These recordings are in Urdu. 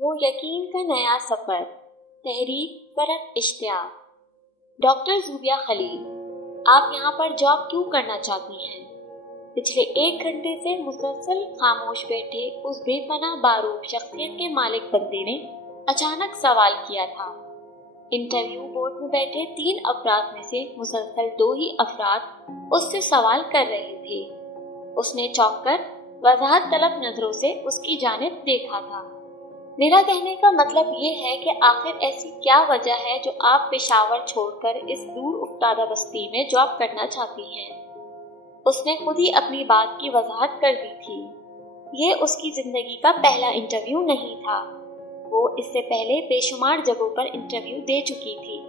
وہ یقین کا نیا سفر، تحریک فرحت اشتیاق۔ ڈاکٹر زوبیہ خلیل، آپ یہاں پر جاب کیوں کرنا چاہتی ہیں؟ پچھلے 1 گھنٹے سے مسلسل خاموش بیٹھے اس بے پناہ باروب شخصیت کے مالک بندے نے اچانک سوال کیا تھا۔ انٹرویو بورڈ میں بیٹھے 3 افراد میں سے مسلسل 2 ہی افراد اس سے سوال کر رہے تھے۔ اس نے چونک کر وضاحت طلب نظروں سے اس کی جانب دیکھا تھا۔ میرا کہنے کا مطلب یہ ہے کہ آخر ایسی کیا وجہ ہے جو آپ پشاور چھوڑ کر اس دور افتادہ بستی میں جاب کرنا چاہتی ہیں؟ اس نے خود ہی اپنی بات کی وضاحت کر دی تھی۔ یہ اس کی زندگی کا پہلا انٹرویو نہیں تھا۔ وہ اس سے پہلے بے شمار جگہوں پر انٹرویو دے چکی تھی۔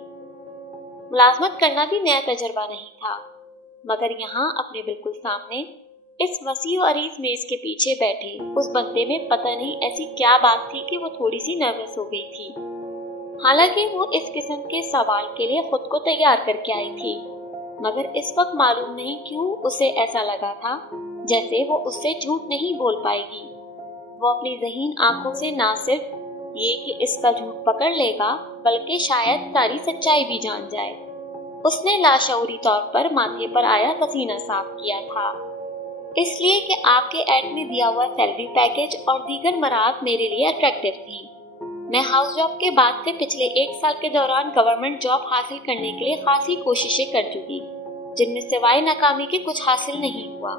ملازمت کرنا بھی نیا تجربہ نہیں تھا، مگر یہاں اپنے بالکل سامنے اس وسیع و عریض میز کے پیچھے بیٹھے اس بندے میں پتہ نہیں ایسی کیا بات تھی کہ وہ تھوڑی سی نروس ہو گئی تھی۔ حالانکہ وہ اس قسم کے سوال کے لیے خود کو تیار کر کے آئی تھی، مگر اس وقت معلوم نہیں کیوں اسے ایسا لگا تھا جیسے وہ اس سے جھوٹ نہیں بول پائے گی۔ وہ اپنی ذہین آنکھوں سے نہ صرف یہ کہ اس کا جھوٹ پکڑ لے گا بلکہ شاید ساری سچائی بھی جان جائے۔ اس نے لاشعوری طور پر ماتھے پر آیا پسینہ صاف کیا تھا، اس لیے کہ آپ کے ایڈ میں دیا ہوا سیلری پیکج اور دیگر مراعات میرے لیے اٹریکٹیو تھی۔ میں ہاؤس جاب کے بعد سے پچھلے 1 سال کے دوران گورنمنٹ جاب حاصل کرنے کے لیے خاصی کوششیں کر چکی، جن میں سوائے ناکامی کے کچھ حاصل نہیں ہوا۔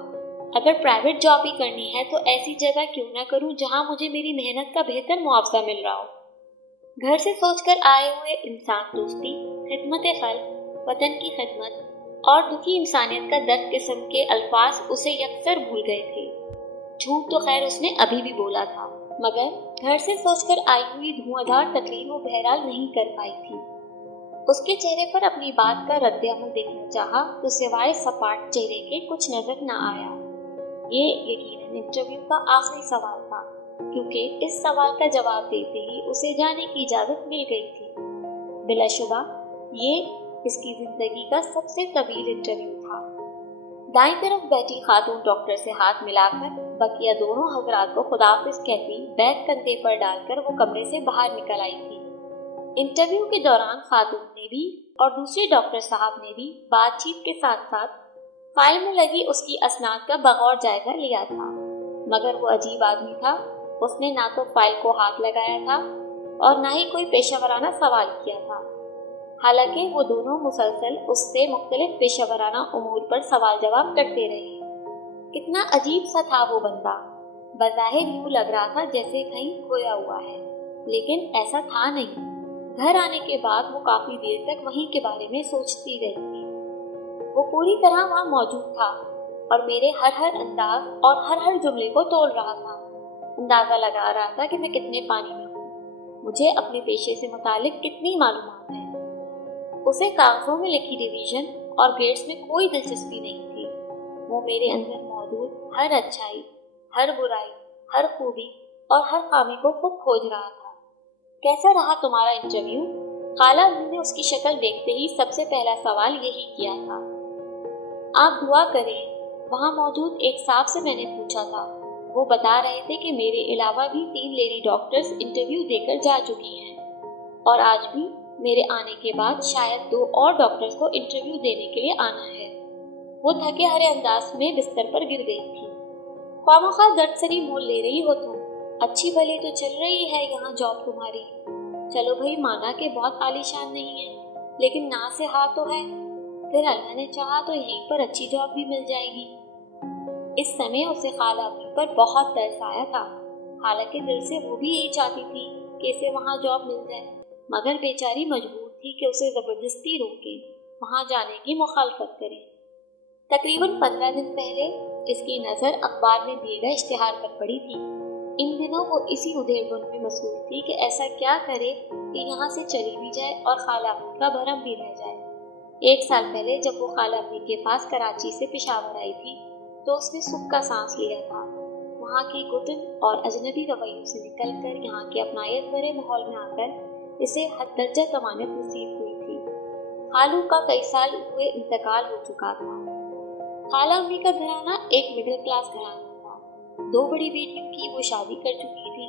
اگر پرائیویٹ جاب ہی کرنی ہے تو ایسی جگہ کیوں نہ کروں جہاں مجھے میری محنت کا بہتر معاوضہ مل رہا ہو۔ گھر سے سوچ کر آئے ہوئے انسان دوستی، خدمت خلق، وطن کی خدمت اور دکھی انسانیت کا درد قسم کے الفاظ اسے یکسر بھول گئے تھے۔ جھوٹ تو خیر اس نے ابھی بھی بولا تھا، مگر گھر سے سوچ کر آئی ہوئی دھواں دھار تقریر وہ بہرحال نہیں کر پائی تھی۔ اس کے چہرے پر اپنی بات کا رد عمل دیکھنا چاہا تو سوائے سپاٹ چہرے کے کچھ نظر نہ آیا۔ یہ یقیناً انٹرویو کا آخری سوال تھا، کیونکہ اس سوال کا جواب دیتے ہی اسے جانے کی اجازت مل گئی تھی۔ بلا شبہ یہ اس کی زندگی کا سب سے طویل انٹرویو تھا۔ دائیں طرف بیٹھی خاتون ڈاکٹر سے ہاتھ ملا کر بقیہ دونوں حضرات کو خداحافظ کہتی بیگ کندھے پر ڈال کر وہ کمرے سے باہر نکل آئی تھی۔ انٹرویو کے دوران خاتون نے بھی اور دوسرے ڈاکٹر صاحب نے بھی بات چیت کے ساتھ ساتھ فائل میں لگی اس کی اسناد کا بغور جائزہ لیا تھا، مگر وہ عجیب آدمی تھا۔ اس نے نہ تو فائل کو ہاتھ لگایا تھا اور نہ ہی کوئی پیشہ ورانہ سوال کیا تھا، حالانکہ وہ دونوں مسلسل اس سے مختلف پیشہ ورانہ امور پر سوال جواب کرتے رہے۔ کتنا عجیب سا تھا وہ بندہ۔ بظاہر یوں لگ رہا تھا جیسے کہیں کھویا ہوا ہے، لیکن ایسا تھا نہیں۔ گھر آنے کے بعد وہ کافی دیر تک وہیں کے بارے میں سوچتی رہی تھی۔ وہ پوری طرح وہاں موجود تھا اور میرے ہر انداز اور ہر جملے کو تول رہا تھا، اندازہ لگا رہا تھا کہ میں کتنے پانی میں ہوں، مجھے اپنے پیشے سے متعلق کتنی معلومات ہے۔ اسے کاغذوں میں لکھی ریویژن اور گریڈز میں کوئی دلچسپی نہیں تھی۔ وہ میرے اندر موجود ہر اچھائی، ہر برائی، ہر خوبی اور ہر خامی کو خود کھوج رہا تھا۔ کیسا رہا تمہارا انٹرویو؟ خالہ امی نے اس کی شکل دیکھتے ہی سب سے پہلا سوال یہی کیا تھا۔ آپ دعا کریں، وہاں موجود ایک صاحب سے میں نے پوچھا تھا، وہ بتا رہے تھے کہ میرے علاوہ بھی 3 لیڈی ڈاکٹرز انٹرویو دے کر جا چکی ہیں اور آج بھی میرے آنے کے بعد شاید 2 اور ڈاکٹرز کو انٹرویو دینے کے لیے آنا ہے۔ وہ تھکے ہرے انداز میں بستر پر گر گئی تھی۔ خواہ درد سری مول لے رہی ہو تم، اچھی بھلی تو چل رہی ہے یہاں جاب تمہاری۔ چلو بھائی، مانا کہ بہت عالی شان نہیں ہے، لیکن نا سے ہاں تو ہے، پھر اللہ نے چاہا تو یہیں پر اچھی جاب بھی مل جائے گی۔ اس سمے اسے خالہ امی پر بہت ترس آیا تھا، حالانکہ دل سے وہ بھی یہی چاہتی تھی کہ اسے وہاں جاب مل جائے، مگر بیچاری مجبور تھی کہ اسے زبردستی روکے، وہاں جانے کی مخالفت کرے۔ تقریباً 15 دن پہلے اس کی نظر اخبار میں دیے گئے اشتہار پر پڑی تھی۔ ان دنوں وہ اسی ادھیڑ بن میں مصروف تھی کہ ایسا کیا کرے کہ یہاں سے چلی بھی جائے اور خالہ امی کا بھرم بھی رہ جائے۔ 1 سال پہلے جب وہ خالہ امی کے پاس کراچی سے پشاور آئی تھی تو اس نے سکھ کا سانس لیا تھا۔ وہاں کی گھٹن اور اجنبی رویوں سے نکل کر یہاں کے اپنائیت بھرے ماحول میں آ کر اسے حد درجہ طمانت نصیب ہوئی تھی۔ خالو کا کئی سال ہوئے انتقال ہو چکا تھا۔ خالہ امی کا گھرانہ ایک مڈل کلاس گھرانہ تھا۔ 2 بڑی بیٹیوں کی وہ شادی کر چکی تھی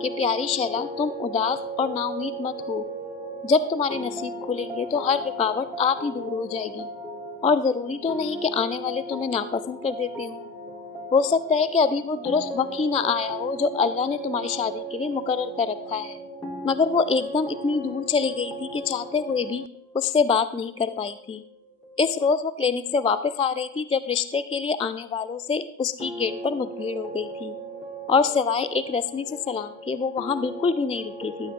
کہ پیاری شیلا تم اداس اور نا امید مت ہو، جب تمہارے نصیب کھلیں گے تو ہر رکاوٹ آپ ہی دور ہو جائے گی، اور ضروری تو نہیں کہ آنے والے تمہیں ناپسند کر دیتے ہوں، ہو سکتا ہے کہ ابھی وہ درست وقت ہی نہ آیا ہو جو اللہ نے تمہاری شادی کے لیے مقرر کر رکھا ہے۔ مگر وہ ایک دم اتنی دور چلی گئی تھی کہ چاہتے ہوئے بھی اس سے بات نہیں کر پائی تھی۔ اس روز وہ کلینک سے واپس آ رہی تھی جب رشتے کے لیے آنے والوں سے اس کی گیٹ پر مدبھیڑ ہو گئی تھی، اور سوائے ایک رسمی سے سلام کے وہ وہاں بالکل بھی نہیں رکی تھی۔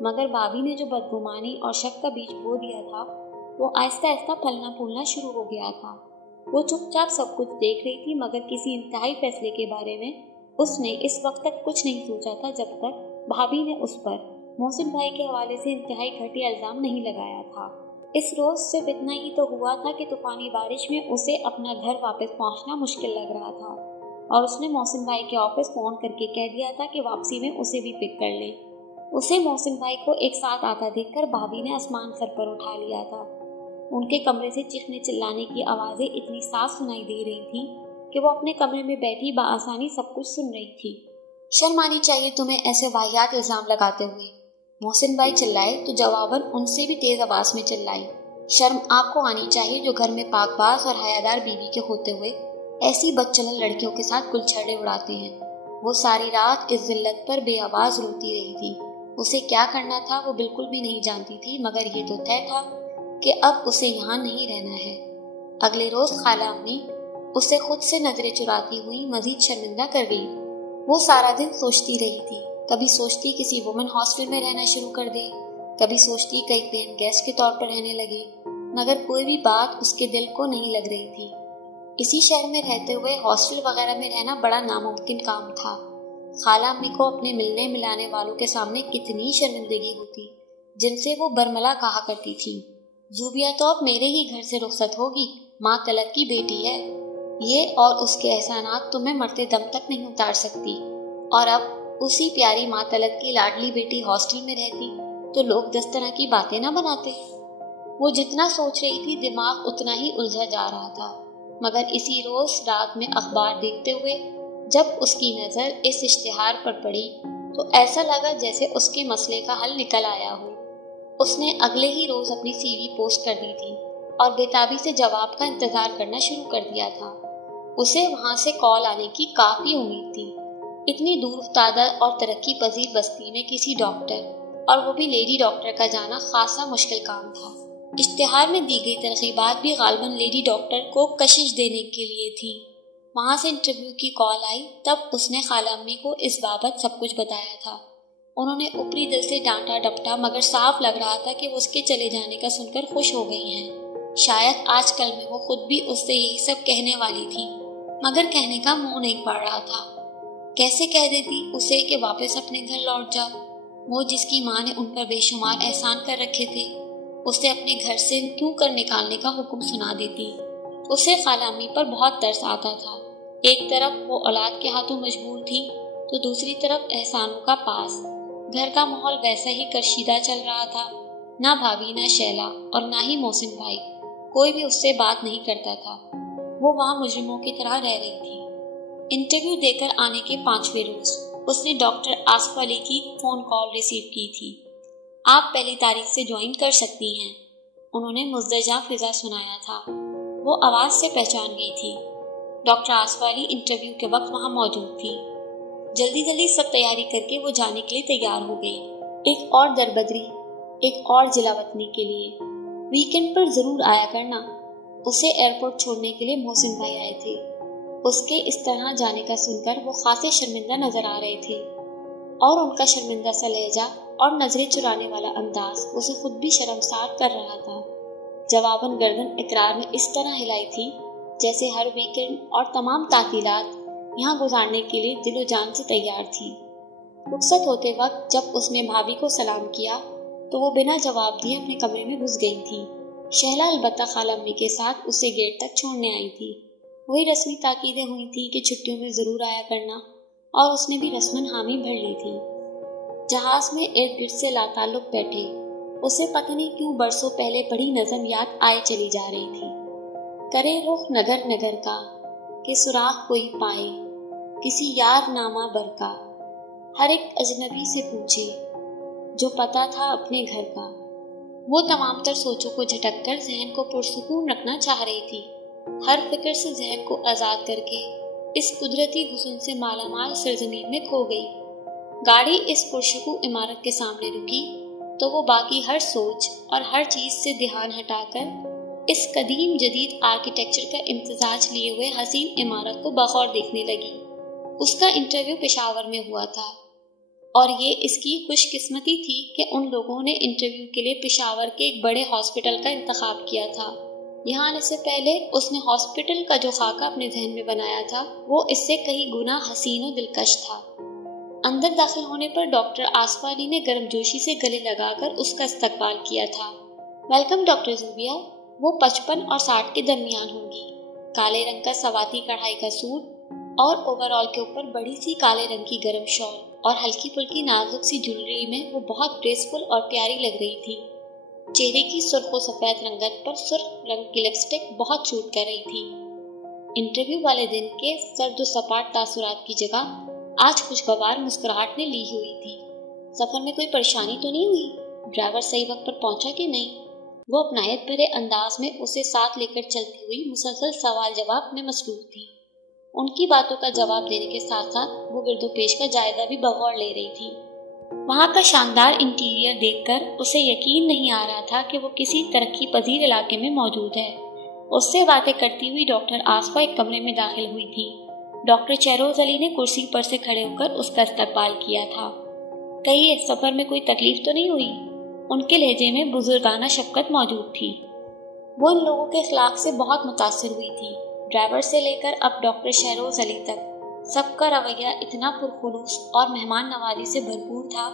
مگر بھابھی نے جو بدگمانی اور شک کا بیج بو دیا تھا وہ آہستہ آہستہ پھلنا پھولنا شروع ہو گیا تھا۔ وہ چپ چاپ سب کچھ دیکھ رہی تھی، مگر کسی انتہائی فیصلے کے بارے میں اس نے اس وقت تک کچھ نہیں سوچا تھا جب تک بھابھی نے اس پر محسن بھائی کے حوالے سے انتہائی گھٹیا الزام نہیں لگایا تھا۔ اس روز صرف اتنا ہی تو ہوا تھا کہ طوفانی بارش میں اسے اپنا گھر واپس پہنچنا مشکل لگ رہا تھا، اور اس نے محسن بھائی کے آفس فون کر کے کہہ دیا تھا کہ واپسی میں اسے بھی پک کر لیں۔ اسے محسن بھائی کو ایک ساتھ آتا دیکھ کر بھابھی نے آسمان سر پر اٹھا لیا تھا۔ ان کے کمرے سے چیخنے چلانے کی آوازیں اتنی صاف سنائی دے رہی تھی کہ وہ اپنے کمرے میں بیٹھی بآسانی سب کچھ سن رہی تھی۔ شرم آنی چاہیے تمہیں ایسے واہیات الزام لگاتے ہوئے، محسن بھائی چلائے تو جواباً ان سے بھی تیز آواز میں چلائی۔ شرم آپ کو آنی چاہیے جو گھر میں پاک باز اور حیادار بیوی کے ہوتے ہوئے ایسی بدچلن لڑکیوں کے ساتھ گلچھڑے اڑاتے ہیں۔ وہ ساری رات اس ذلت پر بے آواز روتی رہی تھی۔ اسے کیا کرنا تھا وہ بالکل بھی نہیں جانتی تھی، مگر یہ تو طے تھا کہ اب اسے یہاں نہیں رہنا ہے۔ اگلے روز خالہ امی اسے خود سے نظریں چراتی ہوئی مزید شرمندہ کر گئی۔ وہ سارا دن سوچتی رہی تھی، کبھی سوچتی کسی وومن ہاسٹل میں رہنا شروع کر دے، کبھی سوچتی کئی پین گیسٹ کے طور پر رہنے لگے، مگر کوئی بھی بات اس کے دل کو نہیں لگ رہی تھی۔ اسی شہر میں رہتے ہوئے ہاسٹل وغیرہ میں رہنا بڑا ناممکن کام تھا۔ خالہ امی کو اپنے ملنے ملانے والوں کے سامنے کتنی شرمندگی ہوتی جن سے وہ برملا کہا کرتی تھی۔ زوبیہ تو اب میرے ہی گھر سے رخصت ہوگی، ماں طلت کی بیٹی ہے، یہ اور اس کے احسانات تمہیں مرتے دم تک نہیں اتار سکتی۔ اور اب اسی پیاری ماں طلت کی لاڈلی بیٹی ہاسٹل میں رہتی تو لوگ 10 طرح کی باتیں نہ بناتے۔ وہ جتنا سوچ رہی تھی دماغ اتنا ہی الجھا جا رہا تھا، مگر اسی روز رات میں اخبار دیکھتے ہوئے جب اس کی نظر اس اشتہار پر پڑی تو ایسا لگا جیسے اس کے مسئلے کا حل نکل آیا ہو۔ اس نے اگلے ہی روز اپنی سی وی پوسٹ کر دی تھی اور بےتابی سے جواب کا انتظار کرنا شروع کر دیا تھا۔ اسے وہاں سے کال آنے کی کافی امید تھی۔ اتنی دور افتادہ اور ترقی پذیر بستی میں کسی ڈاکٹر، اور وہ بھی لیڈی ڈاکٹر کا جانا خاصا مشکل کام تھا۔ اشتہار میں دی گئی ترغیبات بھی غالباً لیڈی ڈاکٹر کو کشش دینے کے لیے تھی۔ وہاں سے انٹرویو کی کال آئی تب اس نے خالہ امی کو اس بابت سب کچھ بتایا تھا۔ انہوں نے اوپری دل سے ڈانٹا ڈپٹا، مگر صاف لگ رہا تھا کہ وہ اس کے چلے جانے کا سن کر خوش ہو گئی ہیں۔ شاید آج کل میں وہ خود بھی اس سے یہی سب کہنے والی تھی، مگر کہنے کا منہ نہیں پڑ رہا تھا۔ کیسے کہہ دیتی اسے کہ واپس اپنے گھر لوٹ جا، وہ جس کی ماں نے ان پر بے شمار احسان کر رکھے تھے، اسے اپنے گھر سے کیوں کر نکالنے کا حکم سنا دیتی۔ اسے خالہ امی پر بہت ترس آتا تھا۔ ایک طرف وہ اولاد کے ہاتھوں مجبور تھی تو دوسری طرف احسانوں کا پاس۔ گھر کا ماحول ویسا ہی کشیدہ چل رہا تھا، نہ بھابھی نہ شیلا اور نہ ہی محسن بھائی، کوئی بھی اس سے بات نہیں کرتا تھا۔ وہ وہاں مجرموں کی طرح رہ رہی تھی۔ انٹرویو دے کر آنے کے 5ویں روز اس نے ڈاکٹر آصف علی کی فون کال ریسیو کی تھی۔ آپ پہلی تاریخ سے جوائن کر سکتی ہیں، انہوں نے مزدجہ فضا سنایا تھا۔ وہ آواز سے پہچان گئی تھی۔ ڈاکٹر آصف علی انٹرویو کے وقت وہاں موجود تھی۔ جلدی جلدی سب تیاری کر کے وہ جانے کے لیے تیار ہو گئی، ایک اور دربدری، ایک اور جلا وطنی کے لیے۔ ویکنڈ پر ضرور آیا کرنا۔ اسے ایئرپورٹ چھوڑنے کے لیے محسن بھائی آئے تھے۔ اس کے اس طرح جانے کا سن کر وہ خاصے شرمندہ نظر آ رہے تھے، اور ان کا شرمندہ سا لہجہ اور نظریں چرانے والا انداز اسے خود بھی شرمسار کر رہا تھا۔ جواباً گردن اقرار میں اس طرح ہلائی تھی جیسے ہر ویکنڈ اور تمام تعطیلات یہاں گزارنے کے لیے دل و جان سے تیار تھی۔ رخصت ہوتے وقت جب اس نے بھابھی کو سلام کیا تو وہ بنا جواب دیے اپنے کمرے میں گھس گئی تھی۔ شہلا البتہ خالہ امی کے ساتھ اسے گیٹ تک چھوڑنے آئی تھی۔ وہی رسمی تاکیدیں ہوئی تھی کہ چھٹیوں میں ضرور آیا کرنا، اور اس نے بھی رسماً حامی بھر لی تھی۔ جہاز میں ارد گرد سے لاتعلق بیٹھے اسے پتہ نہیں کیوں برسوں پہلے پڑھی نظم یاد آئے چلی جا رہی تھی۔ کرے رخ نگر نگر کا کہ سراغ کوئی پائے، کسی یار نامہ بر کا، ہر ایک اجنبی سے پوچھے جو پتا تھا اپنے گھر کا۔ وہ تمام تر سوچوں کو جھٹک کر ذہن کو پرسکون رکھنا چاہ رہی تھی، ہر فکر سے ذہن کو آزاد کر کے اس قدرتی حسن سے مالا مال سرزمین میں کھو گئی۔ گاڑی اس پرسکون عمارت کے سامنے رکی تو وہ باقی ہر سوچ اور ہر چیز سے دھیان ہٹا کر اس قدیم جدید آرکیٹیکچر کا امتزاج لیے ہوئے حسین عمارت کو بغور دیکھنے لگی۔ اس کا انٹرویو پشاور میں ہوا تھا اور یہ اس کی خوش قسمتی تھی کہ ان لوگوں نے انٹرویو کے لیے پشاور کے ایک بڑے ہاسپٹل کا انتخاب کیا تھا۔ یہاں آنے سے پہلے اس نے ہاسپٹل کا جو خاکہ اپنے ذہن میں بنایا تھا وہ اس سے کہیں گنا حسین و دلکش تھا۔ اندر داخل ہونے پر ڈاکٹر آصفہ علی نے گرم جوشی سے گلے لگا کر اس کا استقبال کیا تھا۔ Welcome doctor Zobia. وہ 55 اور 60 کے درمیان ہوں گی، کالے رنگ کا سواتی کڑھائی کا سوٹ اور اوور آل کے اوپر بڑی سی کالے رنگ کی گرم شال اور ہلکی پھلکی نازک سی جولری میں وہ بہت گریسفل اور پیاری لگ رہی تھی۔ چہرے کی سرخ و سفید رنگت پر سرخ رنگ کی لپسٹک بہت سوٹ کر رہی تھی۔ انٹرویو والے دن کے سرد و سپاٹ تاثرات کی جگہ آج خوشگوار مسکراہٹ نے لی ہوئی تھی۔ سفر میں کوئی پریشانی تو نہیں ہوئی؟ ڈرائیور صحیح وقت پر پہنچا کہ نہیں؟ وہ اپنائیت بھرے انداز میں اسے ساتھ لے کر چلتی ہوئی مسلسل سوال جواب میں مصروف تھی۔ ان کی باتوں کا جواب دینے کے ساتھ ساتھ وہ گرد و پیش کا جائزہ بھی بغور لے رہی تھی۔ وہاں کا شاندار انٹیریئر دیکھ کر اسے یقین نہیں آ رہا تھا کہ وہ کسی ترقی پذیر علاقے میں موجود ہے۔ اس سے باتیں کرتی ہوئی ڈاکٹر آصفہ ایک کمرے میں داخل ہوئی تھی۔ ڈاکٹر چہروز علی نے کرسی پر سے کھڑے ہو کر اس کا استقبال کیا تھا۔ کہیے، سفر میں کوئی تکلیف تو نہیں ہوئی؟ ان کے لہجے میں بزرگانہ شفقت موجود تھی۔ وہ ان لوگوں کے اخلاق سے بہت متاثر ہوئی تھی۔ ڈرائیور سے لے کر اب ڈاکٹر شہروز علی تک سب کا رویہ اتنا پرخلوص اور مہمان نوازی سے بھرپور تھا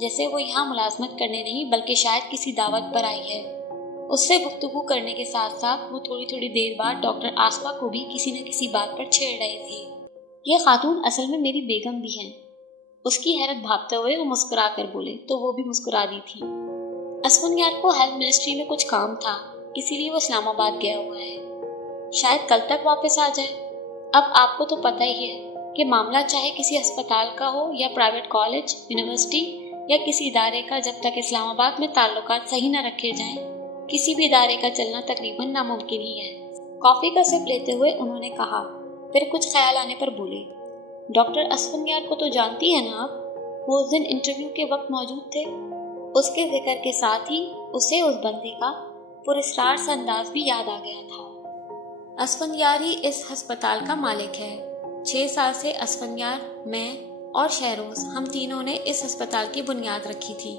جیسے وہ یہاں ملازمت کرنے نہیں بلکہ شاید کسی دعوت پر آئی ہے۔ اس سے گفتگو کرنے کے ساتھ ساتھ وہ تھوڑی تھوڑی دیر بعد ڈاکٹر آصفہ کو بھی کسی نہ کسی بات پر چھیڑ رہے تھے۔ یہ خاتون اصل میں میری بیگم بھی ہیں۔ اس کی حیرت بھاپتے ہوئے وہ مسکرا کر بولے تو وہ بھی مسکرا دی تھی۔ اسفندیار کو ہیلتھ منسٹری میں کچھ کام تھا، اسی لیے وہ اسلام آباد گیا ہوا ہے، شاید کل تک واپس آ جائے۔ اب آپ کو تو پتہ ہی ہے کہ معاملہ چاہے کسی ہسپتال کا ہو یا پرائیویٹ کالج، یونیورسٹی یا کسی ادارے کا، جب تک اسلام آباد میں تعلقات صحیح نہ رکھے جائیں کسی بھی ادارے کا چلنا تقریباً ناممکن ہی ہے۔ کافی کا سپ لیتے ہوئے انہوں نے کہا، پھر کچھ خیال آنے پر بولے، ڈاکٹر اسفندیار کو تو جانتی ہیں نا آپ؟ وہ اس دن انٹرویو کے وقت موجود تھے۔ اس کے ذکر کے ساتھ ہی اسے اس بندے کا پراسرار سا انداز بھی یاد آ گیا تھا۔ اسفندیار ہی اس ہسپتال کا مالک ہے۔ 6 سال سے اسفندیار، میں اور شہروز، ہم تینوں نے اس ہسپتال کی بنیاد رکھی تھی۔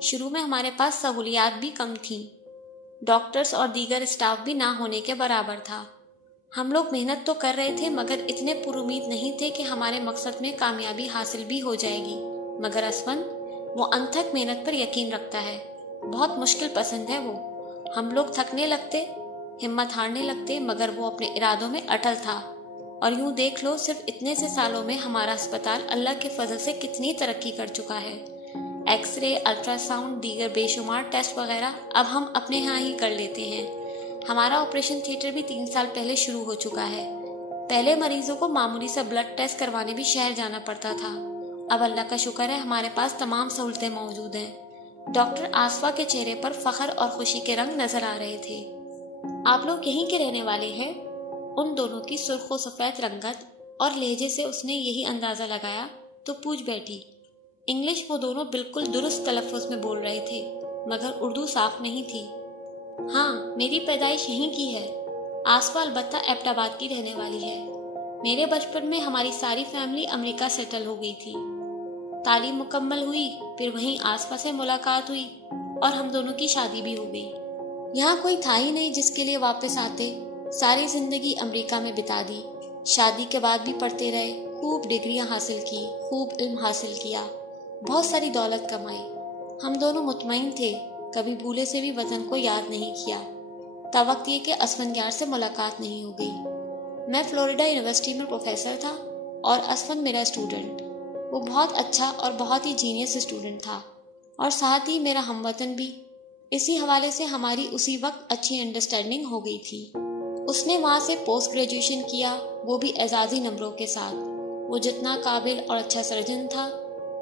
شروع میں ہمارے پاس سہولیات بھی کم تھیں، ڈاکٹرز اور دیگر اسٹاف بھی نہ ہونے کے برابر تھا۔ ہم لوگ محنت تو کر رہے تھے مگر اتنے پر امید نہیں تھے کہ ہمارے مقصد میں کامیابی حاصل بھی ہو جائے گی۔ مگر اسفند، وہ انتھک محنت پر یقین رکھتا ہے، بہت مشکل پسند ہے وہ۔ ہم لوگ تھکنے لگتے، ہمت ہارنے لگتے، مگر وہ اپنے ارادوں میں اٹل تھا۔ اور یوں دیکھ لو، صرف اتنے سے سالوں میں ہمارا ہسپتال اللہ کے فضل سے کتنی ترقی کر چکا ہے۔ ایکس رے، الٹرا ساؤنڈ، دیگر بے شمار ٹیسٹ وغیرہ اب ہم اپنے ہاں ہی کر لیتے ہیں۔ ہمارا آپریشن تھیٹر بھی 3 سال پہلے شروع ہو چکا ہے۔ پہلے مریضوں کو معمولی سا بلڈ ٹیسٹ کروانے بھی شہر جانا پڑتا تھا، اب اللہ کا شکر ہے ہمارے پاس تمام سہولتیں موجود ہیں۔ ڈاکٹر آصفہ کے چہرے پر فخر اور خوشی کے رنگ نظر آ رہے تھے۔ آپ لوگ یہیں کے رہنے والے ہیں؟ ان دونوں کی سرخ و سفید رنگت اور لہجے سے اس نے یہی اندازہ لگایا تو پوچھ بیٹھی۔ انگلش وہ دونوں بالکل درست تلفظ میں بول رہے تھے مگر اردو صاف نہیں تھی۔ ہاں، میری پیدائش یہیں کی ہے۔ آصفہ البتہ ایبٹ آباد کی رہنے والی ہے۔ میرے بچپن میں ہماری ساری فیملی امریکہ سیٹل ہو گئی تھی۔ تعلیم مکمل ہوئی، پھر وہیں آصفہ سے ملاقات ہوئی اور ہم دونوں کی شادی بھی ہو گئی۔ یہاں کوئی تھا ہی نہیں جس کے لیے واپس آتے، ساری زندگی امریکہ میں بتا دی۔ شادی کے بعد بھی پڑھتے رہے، خوب ڈگریاں حاصل کی، خوب علم حاصل کیا، بہت ساری دولت کمائی۔ ہم دونوں مطمئن تھے، کبھی بھولے سے بھی وطن کو یاد نہیں کیا۔ تا وقت یہ کہ اسفندیار سے ملاقات نہیں ہو گئی۔ میں فلوریڈا یونیورسٹی میں پروفیسر تھا اور اسفند میرا اسٹوڈنٹ۔ وہ بہت اچھا اور بہت ہی جینیس اسٹوڈنٹ تھا اور ساتھ ہی میرا ہم وطن بھی۔ اسی حوالے سے ہماری اسی وقت اچھی انڈرسٹینڈنگ ہو گئی تھی۔ اس نے وہاں سے پوسٹ گریجویشن کیا، وہ بھی اعزازی نمبروں کے ساتھ۔ وہ جتنا قابل اور اچھا سرجن تھا،